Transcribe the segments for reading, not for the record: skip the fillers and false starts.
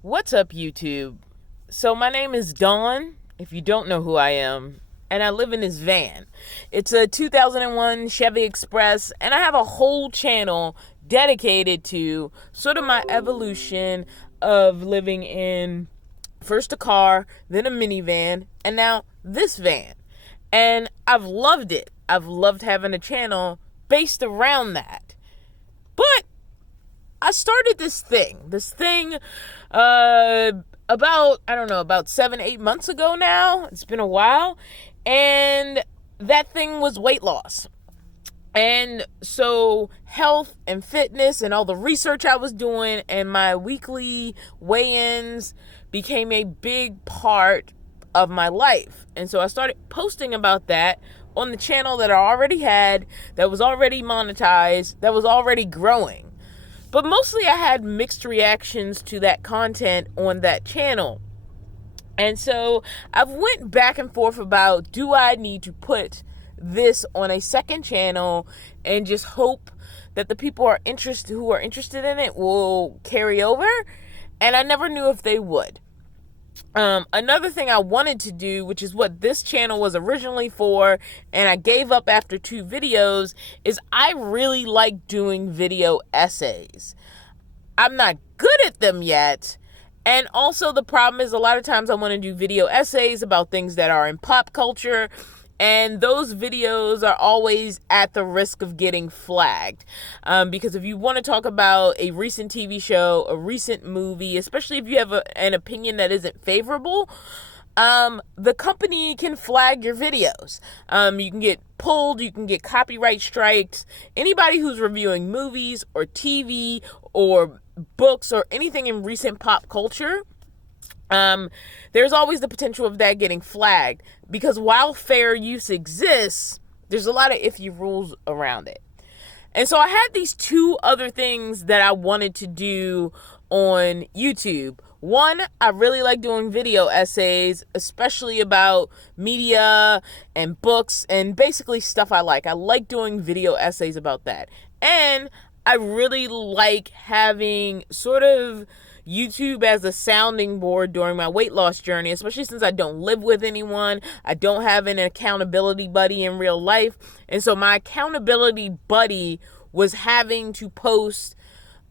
What's up, YouTube? So, my name is Dawn, if you don't know who I am, and I live in this van. It's a 2001 Chevy Express, and I have a whole channel dedicated to sort of my evolution of living in first a car, then a minivan, and now this van. And I've loved it. I've loved having a channel based around that. But I started this thing about, I don't know, about 7, 8 months ago now. It's been a while. And that thing was weight loss. And so health and fitness and all the research I was doing and my weekly weigh-ins became a big part of my life. And so I started posting about that on the channel that I already had, that was already monetized, that was already growing. But mostly I had mixed reactions to that content on that channel. And so I've went back and forth about, do I need to put this on a second channel and just hope that the people who are interested in it will carry over? And I never knew if they would. Another thing I wanted to do, which is what this channel was originally for, and I gave up after 2 videos, is I really like doing video essays. I'm not good at them yet. And also the problem is a lot of times I want to do video essays about things that are in pop culture, and those videos are always at the risk of getting flagged. Because if you want to talk about a recent TV show, a recent movie, especially if you have an opinion that isn't favorable, the company can flag your videos. You can get pulled, you can get copyright strikes. Anybody who's reviewing movies or TV or books or anything in recent pop culture, there's always the potential of that getting flagged, because while fair use exists, there's a lot of iffy rules around it. And so I had these 2 other things that I wanted to do on YouTube. One, I really like doing video essays, especially about media and books and basically stuff I like. I like doing video essays about that. And I really like having sort of YouTube as a sounding board during my weight loss journey, especially since I don't live with anyone. I don't have an accountability buddy in real life. And so my accountability buddy was having to post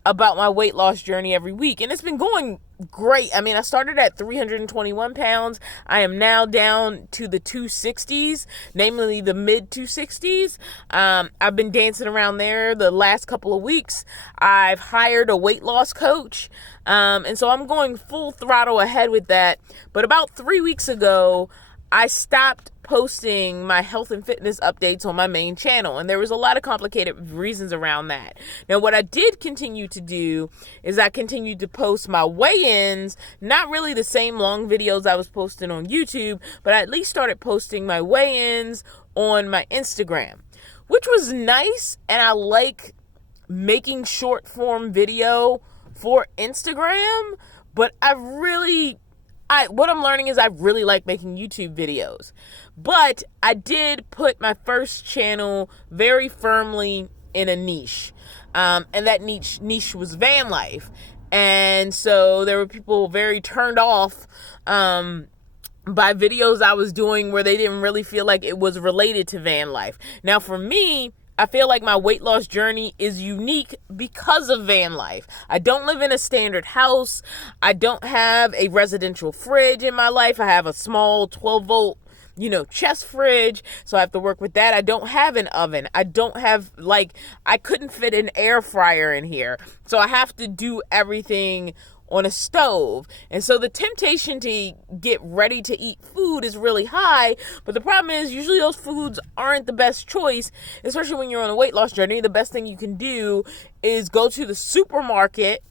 about my weight loss journey every week. And it's been going great. I mean, I started at 321 pounds. I am now down to the 260s, namely the mid 260s. I've been dancing around there the last couple of weeks. I've hired a weight loss coach. And so I'm going full throttle ahead with that. But about 3 weeks ago, I stopped posting my health and fitness updates on my main channel, and there was a lot of complicated reasons around that. Now, what I did continue to do is I continued to post my weigh-ins, not really the same long videos I was posting on YouTube, but I at least started posting my weigh-ins on my Instagram, which was nice, and I like making short form video for Instagram, but what I'm learning is I really like making YouTube videos. But I did put my first channel very firmly in a niche. And that niche was van life. And so there were people very turned off by videos I was doing where they didn't really feel like it was related to van life. Now for me, I feel like my weight loss journey is unique because of van life. I don't live in a standard house. I don't have a residential fridge in my life. I have a small 12-volt, chest fridge. So I have to work with that. I don't have an oven. I don't have, I couldn't fit an air fryer in here. So I have to do everything on a stove. And so the temptation to get ready to eat food is really high, but the problem is usually those foods aren't the best choice, especially when you're on a weight loss journey. The best thing you can do is go to the supermarket,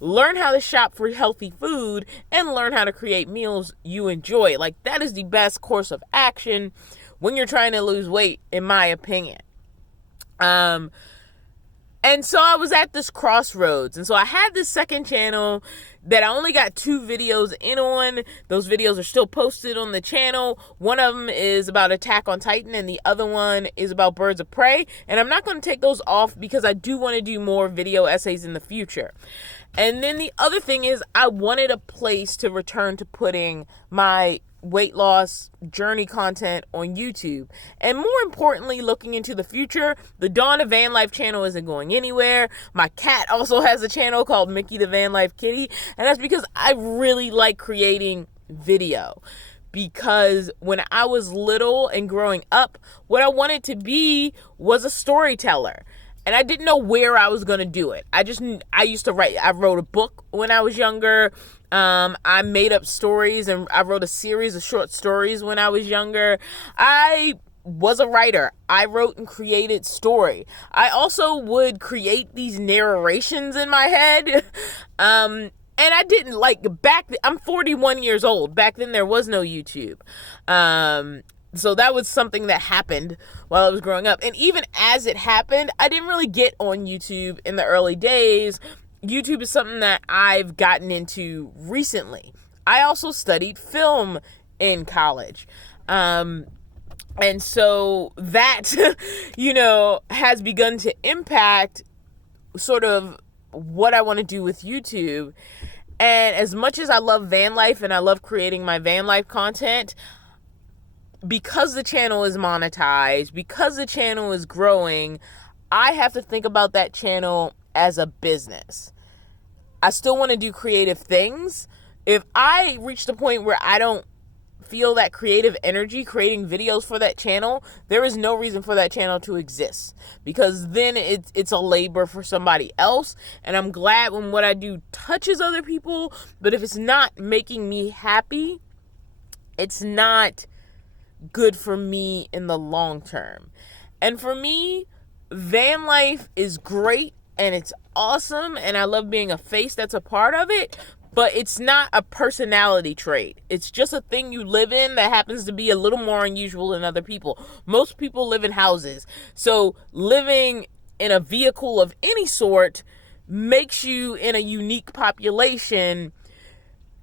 learn how to shop for healthy food, and learn how to create meals you enjoy. Like, that is the best course of action when you're trying to lose weight, in my opinion. And so I was at this crossroads. And so I had this second channel that I only got 2 videos in on. Those videos are still posted on the channel. One of them is about Attack on Titan, and the other one is about Birds of Prey. And I'm not going to take those off because I do want to do more video essays in the future. And then the other thing is I wanted a place to return to putting my weight loss journey content on YouTube. And more importantly, looking into the future, the Dawn of Van Life channel isn't going anywhere. My cat also has a channel called Mickey the Van Life Kitty. And that's because I really like creating video. Because when I was little and growing up, what I wanted to be was a storyteller. And I didn't know where I was going to do it. I used to write. I wrote a book when I was younger. I made up stories, and I wrote a series of short stories when I was younger. I was a writer. I wrote and created story. I also would create these narrations in my head. And I didn't I'm 41 years old. Back then there was no YouTube. So that was something that happened while I was growing up. And even as it happened, I didn't really get on YouTube in the early days. YouTube is something that I've gotten into recently. I also studied film in college. And so that, has begun to impact sort of what I want to do with YouTube. And as much as I love van life and I love creating my van life content, because the channel is monetized, because the channel is growing, I have to think about that channel as a business. I still want to do creative things. If I reach the point where I don't feel that creative energy creating videos for that channel, there is no reason for that channel to exist, because then it's a labor for somebody else. And I'm glad when what I do touches other people, but if it's not making me happy, it's not good for me in the long term. And for me, van life is great and it's awesome, and I love being a face that's a part of it, but it's not a personality trait. It's just a thing you live in that happens to be a little more unusual than other people. Most people live in houses, so living in a vehicle of any sort makes you in a unique population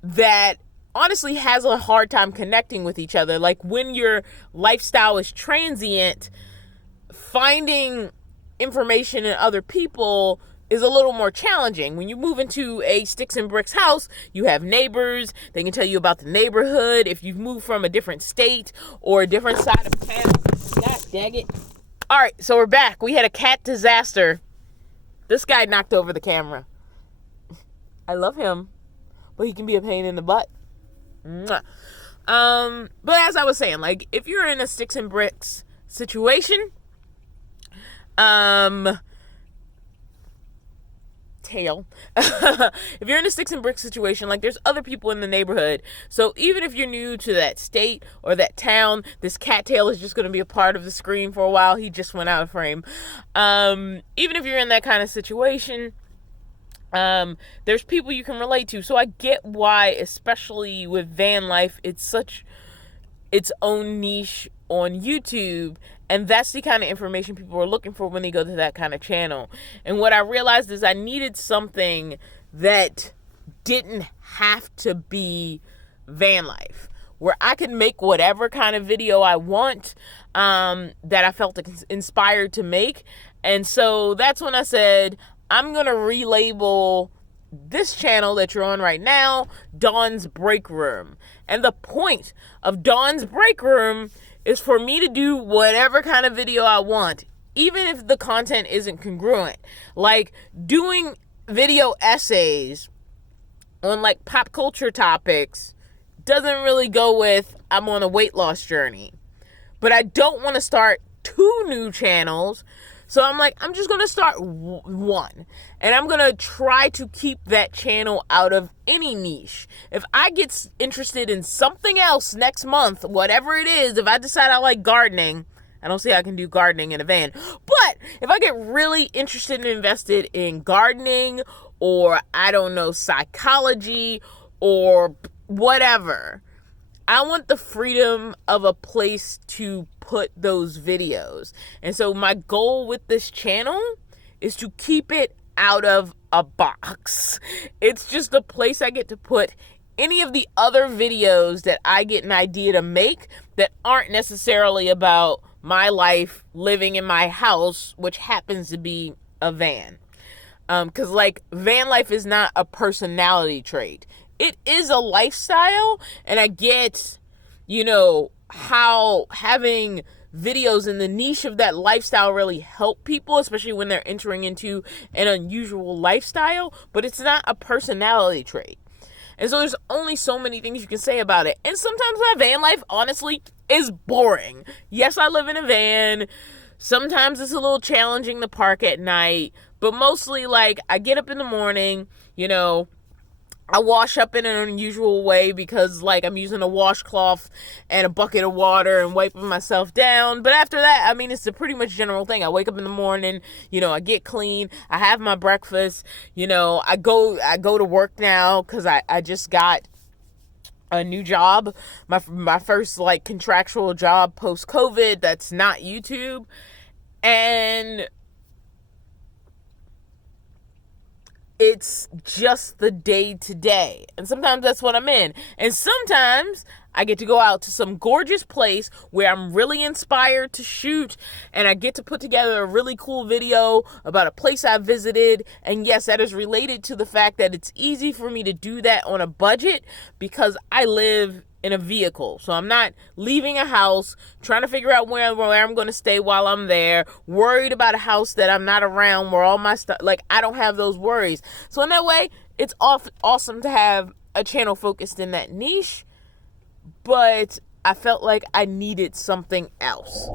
that honestly has a hard time connecting with each other. Like when your lifestyle is transient, finding information in other people is a little more challenging. When you move into a sticks and bricks house, you have neighbors. They can tell you about the neighborhood. If you've moved from a different state or a different side of town. God dang it. All right, so we're back. We had a cat disaster. This guy knocked over the camera. I love him, but he can be a pain in the butt. Mwah. But as I was saying, like, if you're in a sticks and bricks situation, if you're in a sticks and bricks situation, like, there's other people in the neighborhood. So even if you're new to that state or that town, this cattail is just going to be a part of the screen for a while. He just went out of frame. Even if you're in that kind of situation, there's people you can relate to. So I get why, especially with van life, it's such its own niche on YouTube, and that's the kind of information people are looking for when they go to that kind of channel. And what I realized is I needed something that didn't have to be van life, where I could make whatever kind of video I want, that I felt inspired to make. And so that's when I said, I'm going to relabel this channel that you're on right now, Dawn's Break Room. And the point of Dawn's Break Room is for me to do whatever kind of video I want, even if the content isn't congruent. Like doing video essays on like pop culture topics doesn't really go with I'm on a weight loss journey. But I don't want to start 2 new channels. So I'm like, I'm just going to start one, and I'm going to try to keep that channel out of any niche. If I get interested in something else next month, whatever it is, if I decide I like gardening, I don't see how I can do gardening in a van, but if I get really interested and invested in gardening, or I don't know, psychology or whatever, I want the freedom of a place to put those videos. And so my goal with this channel is to keep it out of a box. It's just a place I get to put any of the other videos that I get an idea to make that aren't necessarily about my life living in my house, which happens to be a van. Because like van life is not a personality trait. It is a lifestyle, and I get, how having videos in the niche of that lifestyle really help people, especially when they're entering into an unusual lifestyle, but it's not a personality trait. And so there's only so many things you can say about it. And sometimes my van life, honestly, is boring. Yes, I live in a van. Sometimes it's a little challenging to park at night, but mostly like I get up in the morning, I wash up in an unusual way because like I'm using a washcloth and a bucket of water and wiping myself down. But after that, I mean, it's a pretty much general thing. I wake up in the morning, I get clean, I have my breakfast, I go to work now because I just got a new job, my first like contractual job post COVID that's not YouTube. And it's just the day to day. And sometimes that's what I'm in. And sometimes I get to go out to some gorgeous place where I'm really inspired to shoot, and I get to put together a really cool video about a place I visited. And yes, that is related to the fact that it's easy for me to do that on a budget because I live in a vehicle. So I'm not leaving a house, trying to figure out where I'm going to stay while I'm there, worried about a house that I'm not around where all my stuff, like I don't have those worries. So in that way, it's awesome to have a channel focused in that niche, but I felt like I needed something else.